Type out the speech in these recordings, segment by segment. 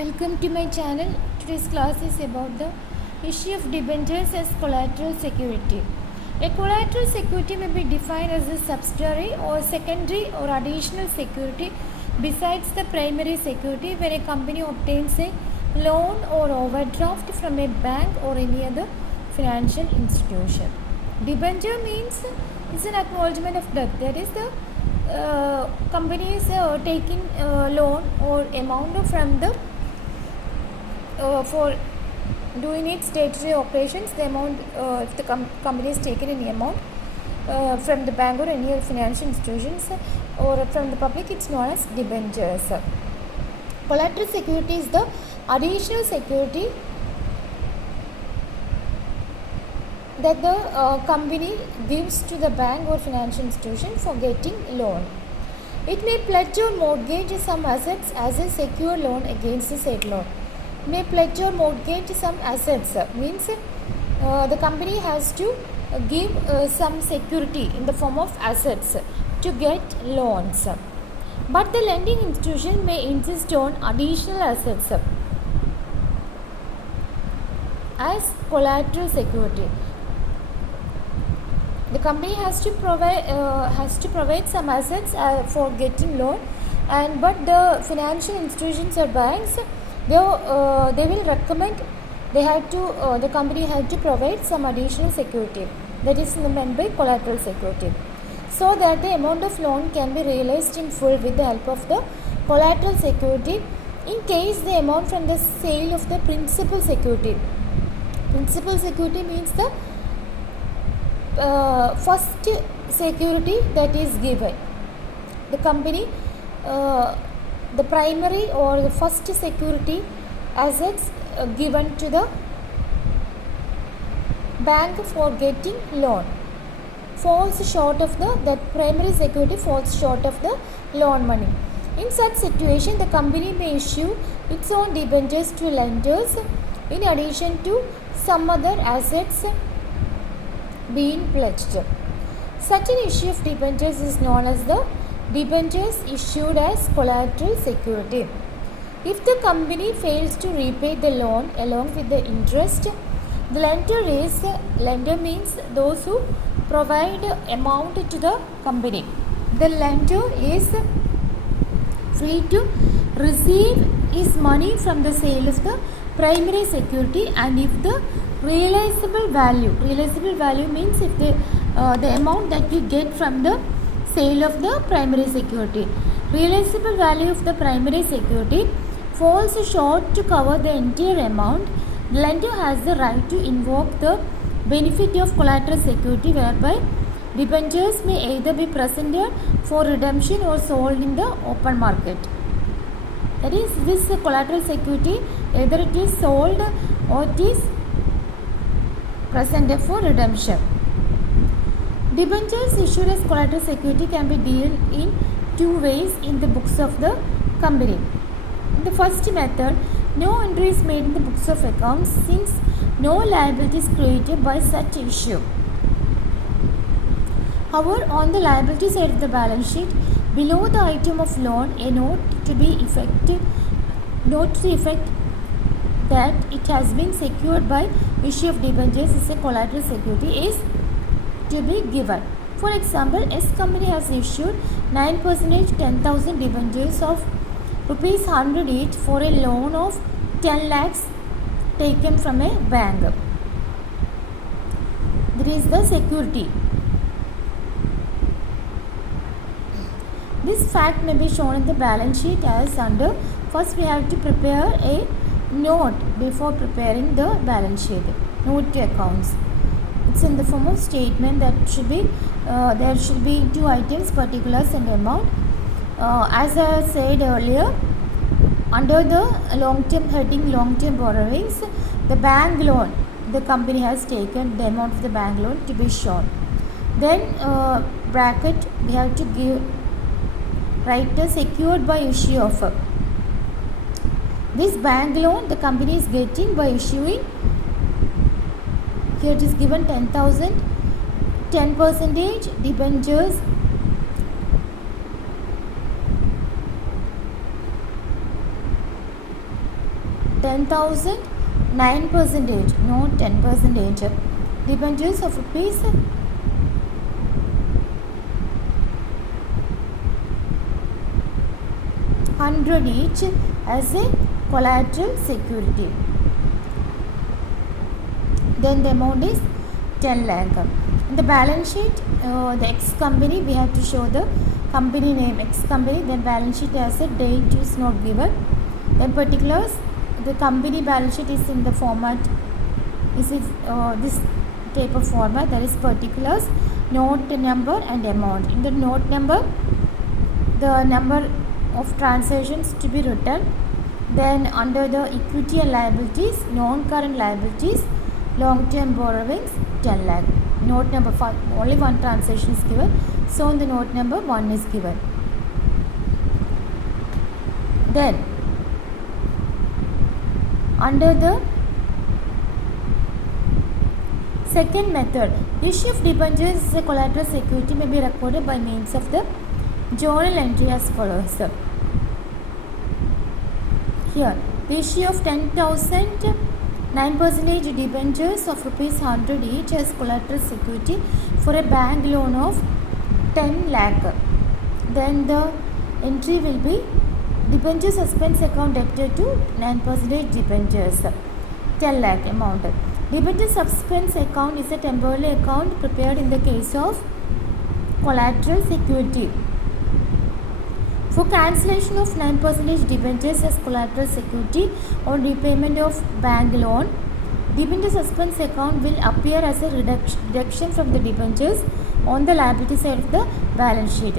Welcome to my channel. Today's class is about the issue of debentures as collateral security. A collateral security may be defined as a subsidiary or secondary or additional security besides the primary security when a company obtains a loan or overdraft from a bank or any other financial institution. Debenture means it's an acknowledgement of debt. That is the company is taking loan or amount from the for doing its day-to-day operations. The amount if the company is taken any amount from the bank or any other financial institutions or from the public, it's known as debentures. Collateral security is the additional security that the company gives to the bank or financial institution for getting loan. It may pledge or mortgage some assets as a secure loan against the said loan. May pledge or mortgage some assets means the company has to give some security in the form of assets to get loans. But the lending institution may insist on additional assets as collateral security. The company has to provide some assets for getting loan, but the financial institutions or banks they will recommend the company had to provide some additional security, that is meant by collateral security, so that the amount of loan can be realized in full with the help of the collateral security in case the amount from the sale of the principal security. Principal security means the first security that is given. The company the primary or the first security assets given to the bank for getting loan falls short of that primary security falls short of the loan money. In such situation, the company may issue its own debentures to lenders in addition to some other assets being pledged. Such an issue of debentures is known as the debentures issued as collateral security. If the company fails to repay the loan along with the interest, the lender means those who provide amount to the company. The lender is free to receive his money from the sale of the primary security, and if the realizable value means if the amount that we get from the sale of the primary security, realizable value of the primary security falls short to cover the entire amount, the lender has the right to invoke the benefit of collateral security, whereby debentures may either be presented for redemption or sold in the open market. That is, this collateral security either it is sold or it is presented for redemption. Debentures issued as collateral security can be dealt in two ways in the books of the company. In the first method, no entry is made in the books of accounts since no liability is created by such issue. However, on the liability side of the balance sheet, below the item of loan, a note to the effect that it has been secured by issue of debentures as a collateral security is to be given. For example, S company has issued 9% 10,000 debentures of rupees 100 each for a loan of 10 lakhs taken from a bank. That is the security. This fact may be shown in the balance sheet as under. First, we have to prepare a note before preparing the balance sheet. Note to accounts. It's in the form of statement that should be there should be two items, particulars and amount. As I said earlier, under the long-term heading long-term borrowings, the bank loan the company has taken, the amount of the bank loan to be shown. Then bracket we have to write the secured by issue of this bank loan the company is getting by issuing. Here it is given 10,000, 10% debentures 10,000, 9%, not 10%. Debentures of rupees 100 each as a collateral security. Then the amount is 10 lakh. In the balance sheet, the X company, we have to show the company name X company. Then balance sheet as a date is not given. Then particulars, the company balance sheet is in the format. This is this type of format. That is particulars, note number and amount. In the note number, the number of transactions to be written. Then under the equity and liabilities, non-current liabilities, long-term borrowings 10 lakh. Note number 5, only one transaction is given, so the note number 1 is given. Then under the second method, issue of debentures as a collateral security may be recorded by means of the journal entry as follows. Here, the issue of 10,000, 9% debentures of rupees 100 each as collateral security for a bank loan of 10 lakh. Then the entry will be debenture suspense account debtor to 9% debentures, 10 lakh amount. Debenture suspense account is a temporary account prepared in the case of collateral security. For cancellation of 9% debentures as collateral security or repayment of bank loan, debenture suspense account will appear as a reduction from the debentures on the liability side of the balance sheet.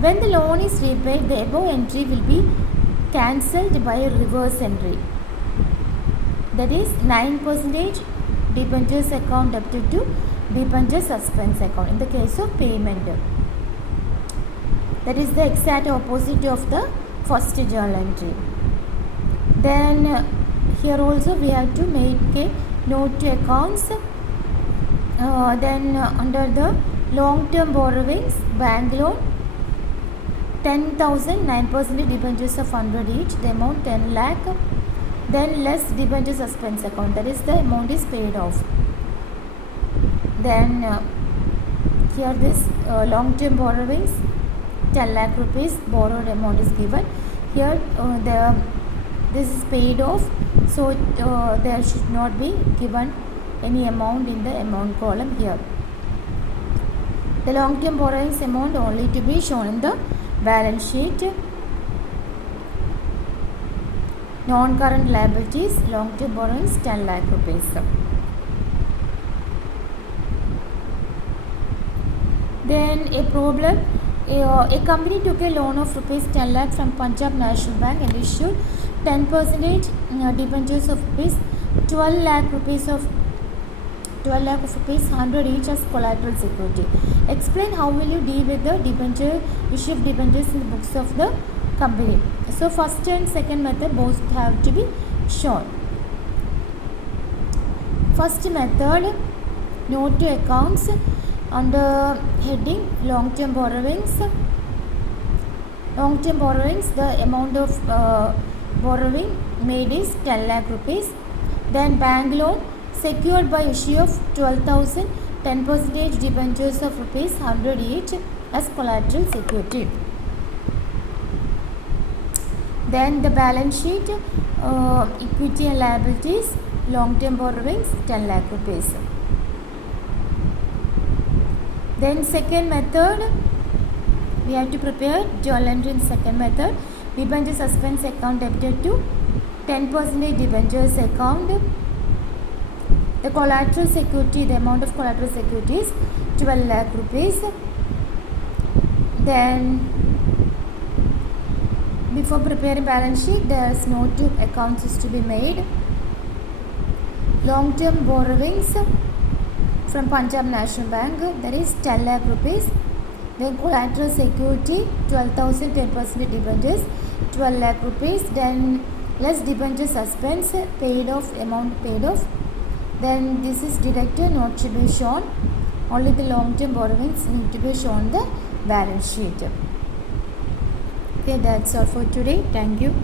When the loan is repaid, the above entry will be cancelled by a reverse entry. That is 9% debentures account debtor to debenture suspense account in the case of payment. That is the exact opposite of the first journal entry. Then here also we have to make a note to accounts. Then under the long-term borrowings, bank loan 10,000, 9% debentures of 100 each, the amount 10 lakh. Then less debenture suspense account, that is the amount is paid off. Then here this long-term borrowings 10 lakh rupees borrowed amount is given. Here this is paid off, so there should not be given any amount in the amount column here. The long-term borrowings amount only to be shown in the balance sheet. Non-current liabilities, long-term borrowings 10 lakh rupees. Then a problem. A company took a loan of rupees 10 lakh from Punjab National Bank and issued 10% debentures of rupees 12 lakh of rupees 100 each as collateral security. Explain how will you deal with the debenture issue of debentures in the books of the company. So first and second method both have to be shown. First method, note to accounts. Under heading long-term borrowings, the amount of borrowing made is 10 lakh rupees. Then bank loan secured by issue of 12,000, 10% debentures of rupees 100 each as collateral security. Then the balance sheet, equity and liabilities, long-term borrowings 10 lakh rupees. Then second method, we have to prepare journal entry in second method. Debenture suspense account debtor to 10% debentures account. The collateral security, the amount of collateral security is 12 lakh rupees. Then before preparing balance sheet, there is note to accounts is to be made. Long-term borrowings from Punjab National Bank, that is 10 lakh rupees. Then collateral security 12,000, 10% debentures 12 lakh rupees. Then less debenture suspense paid off, amount paid off. Then this is deducted, not to be shown. Only the long-term borrowings need to be shown the balance sheet. Okay, that's all for today. Thank you.